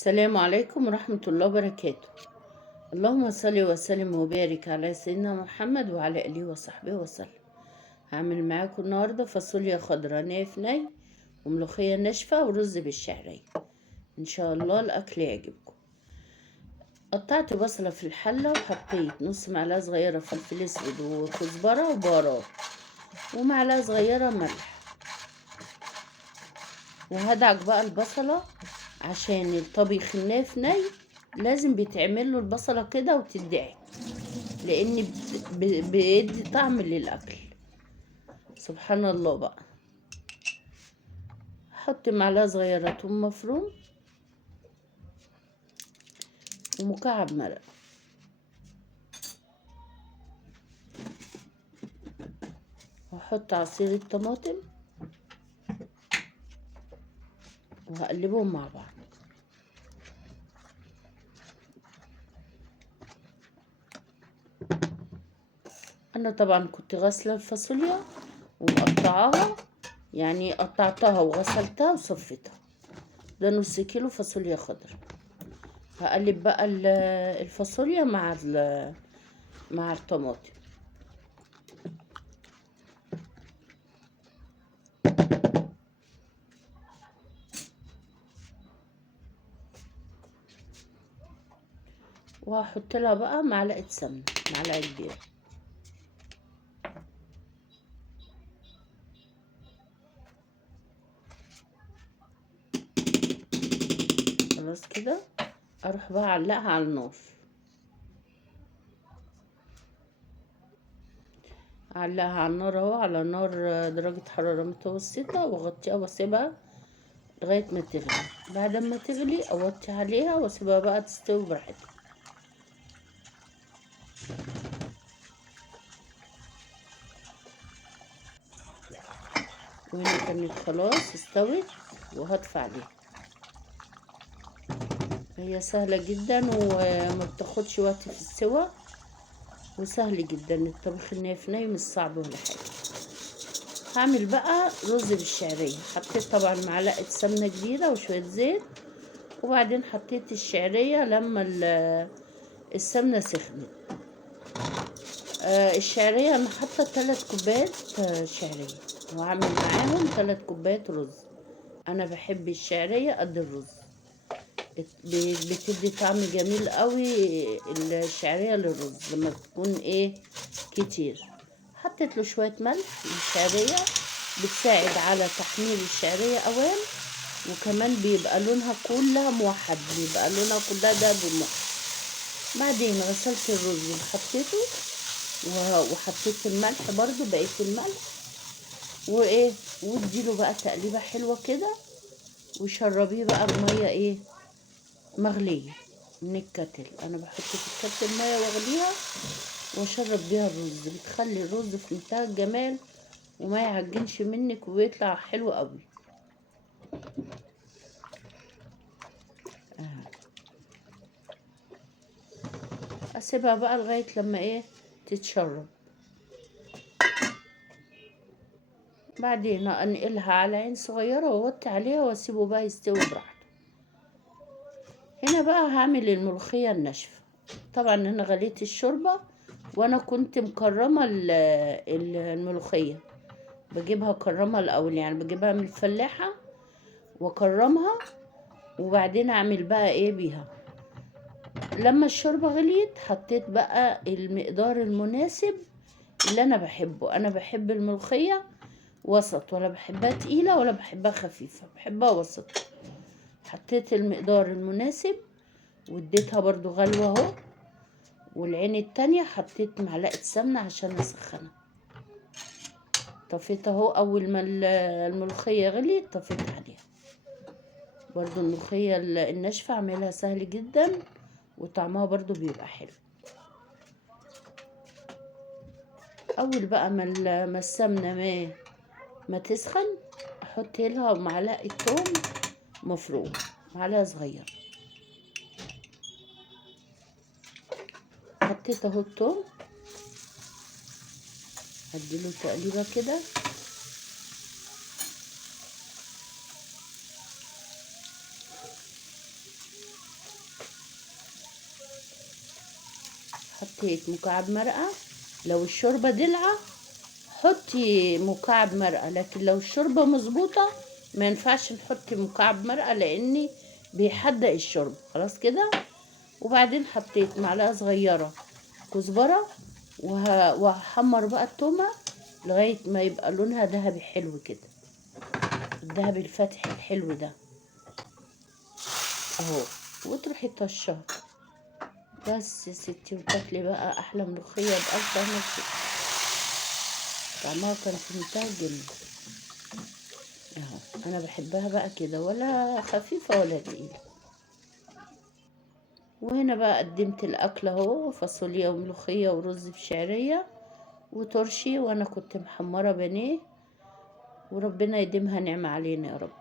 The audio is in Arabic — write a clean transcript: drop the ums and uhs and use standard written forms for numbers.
السلام عليكم ورحمة الله وبركاته. اللهم صل وسلم وبارك على سيدنا محمد وعلى آله وصحبه وسلم. هعمل معاكم النهاردة فاصوليا خضراء ناف ني وملوخية ناشفة ورز بالشعرية. إن شاء الله الأكل يعجبكم. قطعت بصلة في الحلة وحطيت نص معلقة صغيرة فلفل أسود وكزبرة وبهارات ومعلقة صغيرة ملح، وهدعك بقى البصلة عشان الطبيخ الناف ني لازم بيتعمل له البصلة كده وتدعك، لان بيدي طعم للاكل. سبحان الله بقى. حط معلقة صغيرة توم مفروم ومكعب مرق، وهحط عصير الطماطم وهقلبهم مع بعض. انا طبعا كنت غاسله الفاصوليا ومقطعاها، يعني قطعتها وغسلتها وصفيتها. ده نص كيلو فاصوليا خضراء. هقلب بقى الفاصوليا مع الطماطم. وهحط لها بقى معلقه سمنه، معلقه كبيره. خلاص كده اروح بقى اعلقها على النار. اعلقها على النار اهو، على نار درجة حرارة متوسطة، واغطيها واسيبها لغاية ما تغلي. بعد ما تغلي اوطي عليها واسيبها بقى تستوي براحتها. وهنا كانت خلاص استوت وهطفي عليها. هي سهلة جدا وما بتاخدش وقت في السوا، وسهل جدا. الطبخ الناف ني مش صعب ولا حاجة. هعمل بقى رز بالشعرية. حطيت طبعا معلقة سمنة كبيرة وشوية زيت، وبعدين حطيت الشعرية لما السمنة سخنت. الشعرية انا حاطة 3 كوبايات شعرية، وهعمل معاهم 3 كوبايات رز. انا بحب الشعرية قد الرز، بتدي طعم جميل قوي الشعرية للرز لما تكون كتير. حطيت له شوية ملح. الشعرية بتساعد على تحمير الشعرية اوان، وكمان بيبقى لونها كلها موحد، بيبقى لونها كلها دهب موحد. بعدين غسلت الرز وحطيته، وحطيت الملح برضو بقية الملح، واديله بقى تقليبة حلوة كده، وشربيه بقى بمية مغلية من الكتل. انا بحط في الكتل مية واغليها واشرب بيها الرز. بتخلي الرز في منتهى الجمال وما يعجنش منك ويطلع حلو قوي. اسيبها بقى لغاية لما تتشرب. بعدين انقلها على عين صغيرة واوطي عليها واسيبه بقى يستوي براحته. هنا بقى هعمل الملوخية الناشفة. طبعا انا غليت الشوربة، وانا كنت مكرمة الملوخية. بجيبها كرمة الاول، يعني بجيبها من الفلاحة واكرمها، وبعدين اعمل بقى بيها. لما الشوربة غليت حطيت بقى المقدار المناسب اللي انا بحبه. انا بحب الملوخية وسط، ولا بحبها تقيلة ولا بحبها خفيفة، بحبها وسط. حطيت المقدار المناسب واديتها برضو غلوة اهو. والعين التانية حطيت معلقة سمنة عشان اسخنها. طفيت اهو. اول ما الملوخية غليت طفيت عليها. برضو الملوخية الناشفة اعملها سهل جدا وطعمها برضو بيبقى حلو. اول بقى ما السمنة ما تسخن، احط لها معلقة توم مفروم، معلقة صغيرة. حطيت اهو التوم، هديله تقليبه كده. حطيت مكعب مرقة. لو الشوربة دلعة حطي مكعب مرقة، لكن لو الشوربة مظبوطة ما ينفعش نحط مكعب مرقة لاني بيحدق الشوربة. خلاص كده. وبعدين حطيت معلقة صغيرة كزبرة، وهحمر بقى التومة لغاية ما يبقى لونها ذهبي حلو كده، الذهبي الفاتح الحلو ده اهو. وتروحي طشها بس يا ستي، وتاكلي بقى احلى ملوخية بألف نفس. طعمها كان في منتهى الجمال اهو. انا بحبها بقى كده، ولا خفيفة ولا تقيلة. وهنا بقى قدمت الاكل اهو، فاصوليا وملوخية ورز بشعرية وترشي، وانا كنت محمرة بانيه. وربنا يديمها نعمة علينا يا رب.